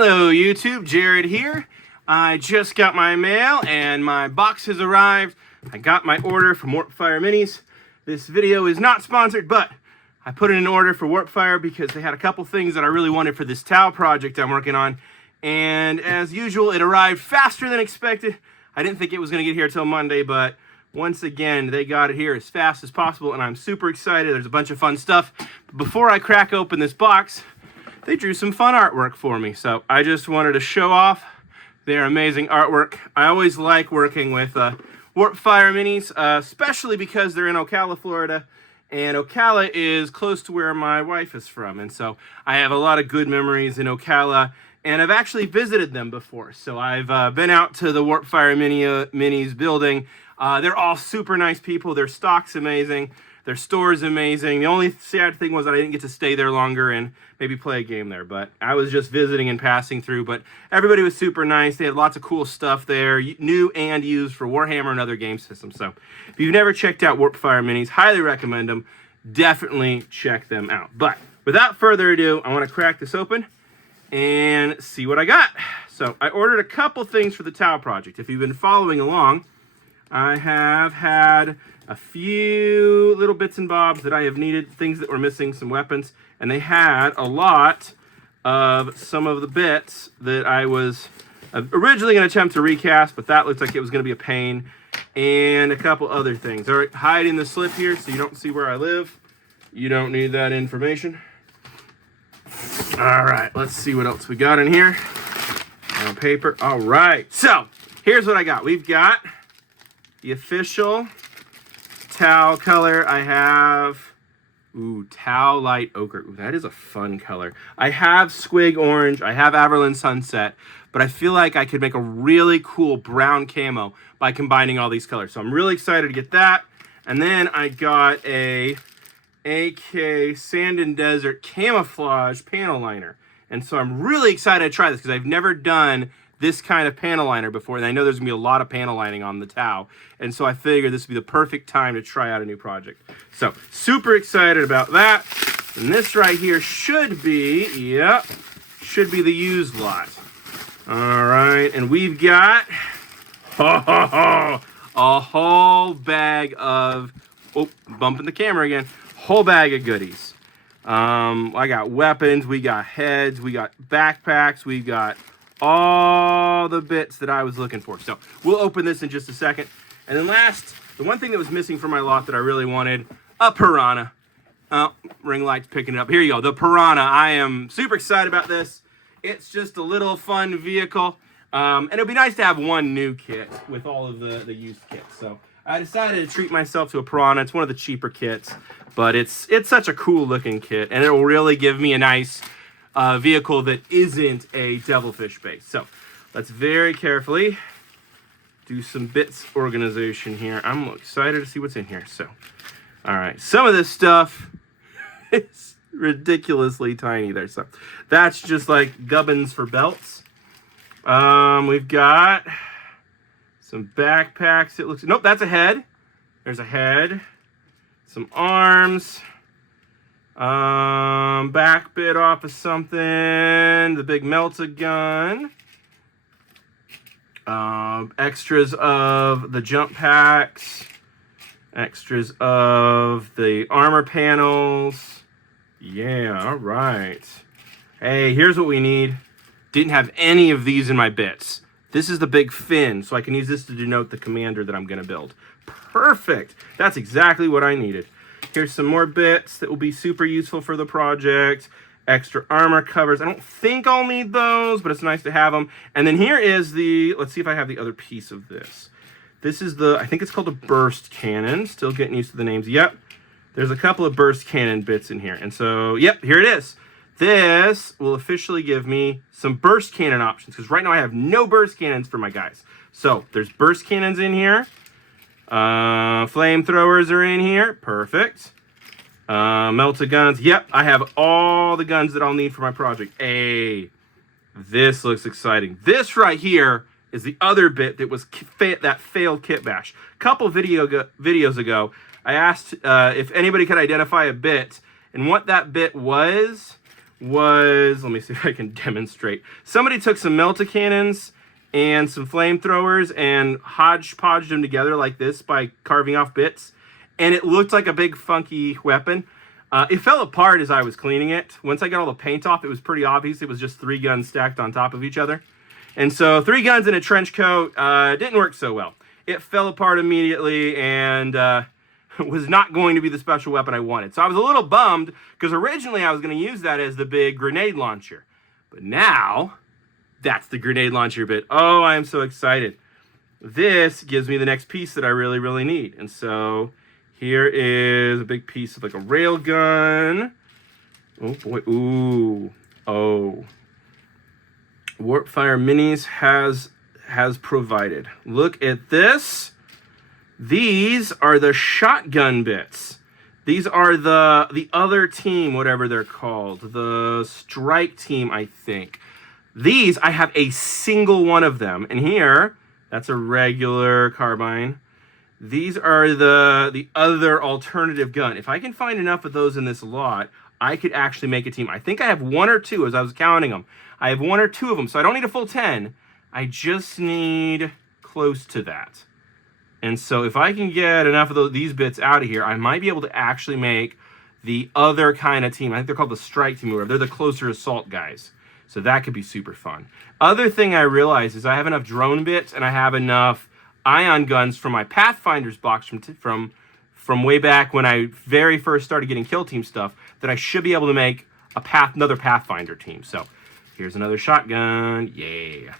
Hello YouTube, Jared here. I just got my mail and my box has arrived. I got my order from Warpfire Minis. This video is not sponsored, but I put in an order for Warpfire because they had a couple things that I really wanted for this towel project I'm working on. And as usual, it arrived faster than expected. I didn't think it was going to get here till Monday, but once again, they got it here as fast as possible, and I'm super excited. There's a bunch of fun stuff. But before I crack open this box, they drew some fun artwork for me, so I just wanted to show off their amazing artwork. I always like working with Warpfire Minis, especially because they're in Ocala, Florida, and Ocala is close to where my wife is from, and so I have a lot of good memories in Ocala, and I've actually visited them before. So I've been out to the Warpfire Minis building. They're all super nice people. Their stock's amazing. Their store's amazing. The only sad thing was that I didn't get to stay there longer and maybe play a game there. But I was just visiting and passing through. But everybody was super nice. They had lots of cool stuff there, new and used for Warhammer and other game systems. So if you've never checked out Warpfire Minis, highly recommend them. Definitely check them out. But without further ado, I want to crack this open and see what I got. So I ordered a couple things for the towel project. If you've been following along, I have had a few little bits and bobs that I have needed, things that were missing, some weapons, and they had a lot of some of the bits that I was originally going to attempt to recast, but that looks like it was going to be a pain, and a couple other things. All right, hide in the slip here so you don't see where I live. You don't need that information. All right, let's see what else we got in here. On paper. All right, so here's what I got. We've got the official towel color. I have, towel light ochre. Ooh, that is a fun color. I have squig orange. I have Averland sunset, but I feel like I could make a really cool brown camo by combining all these colors. So I'm really excited to get that. And then I got a AK Sand and Desert camouflage panel liner. And so I'm really excited to try this because I've never done this kind of panel liner before, and I know there's gonna be a lot of panel lining on the towel, and so I figured this would be the perfect time to try out a new project. So super excited about that. And this right here should be the used lot. All right, and we've got a whole bag of, bumping the camera again, whole bag of goodies. I got weapons, we got heads, we got backpacks, we got all the bits that I was looking for. So we'll open this in just a second. And then last, the one thing that was missing from my lot that I really wanted, a piranha. Ring light's picking it up. Here you go, the piranha. I am super excited about this. It's just a little fun vehicle. And it'd be nice to have one new kit with all of the used kits. So I decided to treat myself to a piranha. It's one of the cheaper kits, but it's such a cool looking kit, and it will really give me a nice vehicle that isn't a devilfish base. So let's very carefully do some bits organization here. I'm excited to see what's in here. So, all right, some of this stuff is ridiculously tiny there. So that's just like gubbins for belts. We've got some backpacks. It looks, nope, that's a head. There's a head, some arms. Back bit off of something, the big melta gun, extras of the jump packs, extras of the armor panels. Yeah, all right. Hey, here's what we need. Didn't have any of these in my bits. This is the big fin, so I can use this to denote the commander that I'm going to build. Perfect. That's exactly what I needed. Here's some more bits that will be super useful for the project. Extra armor covers. I don't think I'll need those, but it's nice to have them. And then here is the, let's see if I have the other piece of this. This is the, I think it's called a burst cannon. Still getting used to the names. Yep. There's a couple of burst cannon bits in here. And so, yep, here it is. This will officially give me some burst cannon options, because right now I have no burst cannons for my guys. So there's burst cannons in here. Flamethrowers are in here. Perfect. Melta guns. Yep, I have all the guns that I'll need for my project. Hey, this looks exciting. This right here is the other bit that was that failed kit bash. A couple videos ago, I asked if anybody could identify a bit, and what that bit was was, let me see if I can demonstrate. Somebody took some melta-cannons and some flamethrowers and hodgepodged them together like this by carving off bits. And it looked like a big funky weapon. It fell apart as I was cleaning it. Once I got all the paint off, it was pretty obvious it was just 3 guns stacked on top of each other. And so 3 guns in a trench coat didn't work so well. It fell apart immediately and was not going to be the special weapon I wanted. So I was a little bummed because originally I was going to use that as the big grenade launcher. But now, that's the grenade launcher bit. Oh, I am so excited. This gives me the next piece that I really, really need. And so here is a big piece of like a rail gun. Oh boy, ooh, oh. Warpfire Minis has provided. Look at this. These are the shotgun bits. These are the other team, whatever they're called. The strike team, I think. These, I have a single one of them. And here, that's a regular carbine. These are the other alternative gun. If I can find enough of those in this lot, I could actually make a team. I think I have 1 or 2 as I was counting them. I have 1 or 2 of them, so I don't need a full 10. I just need close to that. And so if I can get enough of these bits out of here, I might be able to actually make the other kind of team. I think they're called the strike team, or they're the closer assault guys. So that could be super fun. Other thing I realized is I have enough drone bits and I have enough ion guns from my Pathfinders box from way back when I very first started getting kill team stuff that I should be able to make another Pathfinder team. So here's another shotgun. Yeah.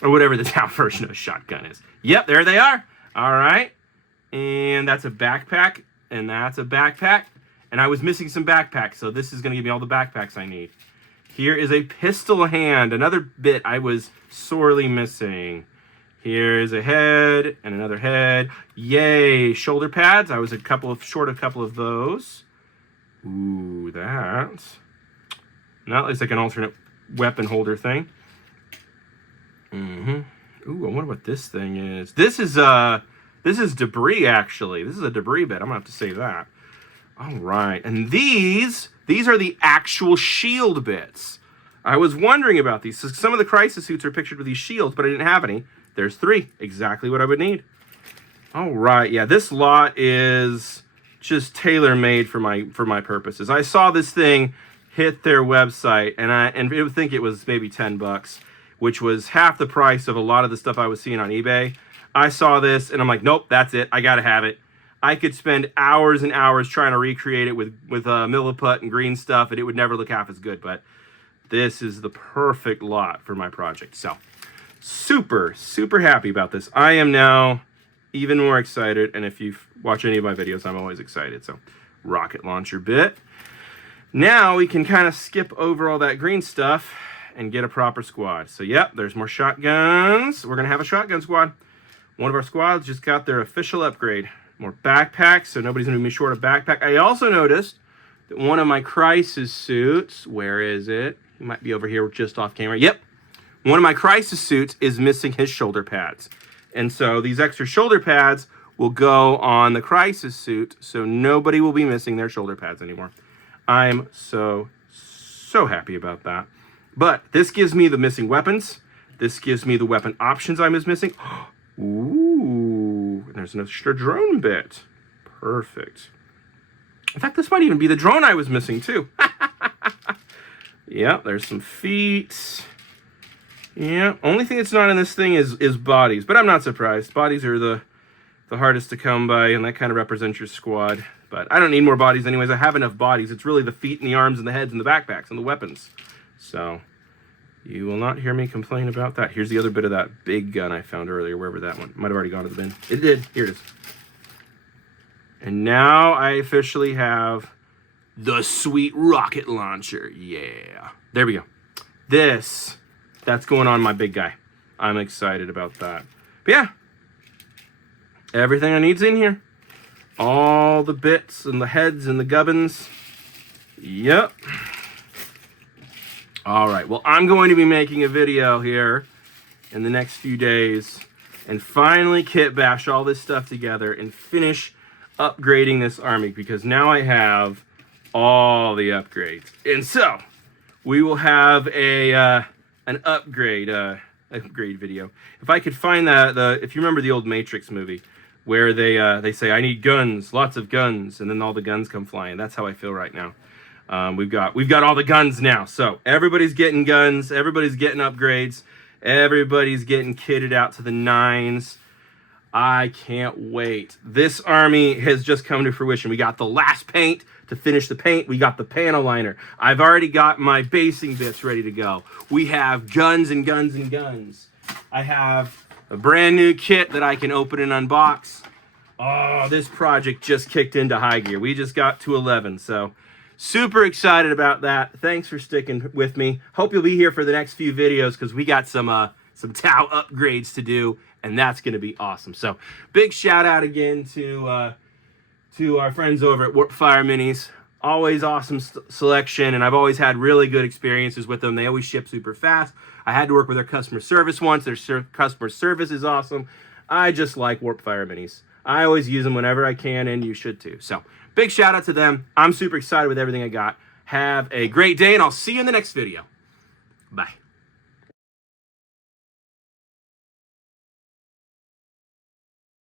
Or whatever the now version of a shotgun is. Yep, there they are. All right. And that's a backpack. And that's a backpack. And I was missing some backpacks, so this is going to give me all the backpacks I need. Here is a pistol hand, another bit I was sorely missing. Here is a head and another head. Yay, shoulder pads. I was short a couple of those. Ooh, that. That looks like an alternate weapon holder thing. Ooh, I wonder what this thing is. This is debris, actually. This is a debris bit. I'm gonna have to save that. All right, and these are the actual shield bits. I was wondering about these. So some of the crisis suits are pictured with these shields, but I didn't have any. There's 3, exactly what I would need. All right, yeah, this lot is just tailor-made for my purposes. I saw this thing hit their website, and I would think it was maybe $10, which was half the price of a lot of the stuff I was seeing on eBay. I saw this, and I'm like, nope, that's it. I gotta have it. I could spend hours and hours trying to recreate it with milliput and green stuff, and it would never look half as good. But this is the perfect lot for my project. So super, super happy about this. I am now even more excited, and if you watch any of my videos, I'm always excited. So rocket launcher bit. Now we can kind of skip over all that green stuff and get a proper squad. So yep, there's more shotguns. We're gonna have a shotgun squad. One of our squads just got their official upgrade. More backpacks, so nobody's gonna be short a backpack. I also noticed that one of my crisis suits, where is it? He might be over here just off camera. Yep, one of my crisis suits is missing his shoulder pads. And so these extra shoulder pads will go on the crisis suit, so nobody will be missing their shoulder pads anymore. I'm so happy about that. But this gives me the missing weapons. This gives me the weapon options I was missing. Ooh, and there's an extra drone bit. Perfect. In fact, this might even be the drone I was missing too. Yeah, there's some feet. Yeah, only thing that's not in this thing is bodies, but I'm not surprised. Bodies are the hardest to come by, and that kind of represents your squad. But I don't need more bodies anyways. I have enough bodies. It's really the feet and the arms and the heads and the backpacks and the weapons. So you will not hear me complain about that. Here's the other bit of that big gun I found earlier, wherever that one. Might have already gone to the bin. It did. Here it is. And now I officially have the sweet rocket launcher. Yeah. There we go. That's going on my big guy. I'm excited about that. But yeah, everything I need's in here. All the bits and the heads and the gubbins. Yep. All right, well, I'm going to be making a video here in the next few days and finally kit bash all this stuff together and finish upgrading this army, because now I have all the upgrades. And so, we will have an upgrade video. If I could find if you remember the old Matrix movie, where they say, I need guns, lots of guns, and then all the guns come flying. That's how I feel right now. We've got all the guns now, so everybody's getting guns, everybody's getting upgrades, everybody's getting kitted out to the nines. I can't wait. This army has just come to fruition. We got the last paint to finish the paint. We got the panel liner. I've already got my basing bits ready to go. We have guns and guns and guns. I have a brand new kit that I can open and unbox. Oh, this project just kicked into high gear. We just got to 11, so super excited about that. Thanks for sticking with me. Hope you'll be here for the next few videos because we got some Tau upgrades to do, and that's going to be awesome. So big shout out again to our friends over at Warpfire Minis. Always awesome selection, and I've always had really good experiences with them. They always ship super fast. I had to work with their customer service once. Their customer service is awesome. I just like Warpfire Minis. I always use them whenever I can, and you should too. So big shout out to them. I'm super excited with everything I got. Have a great day, and I'll see you in the next video. Bye.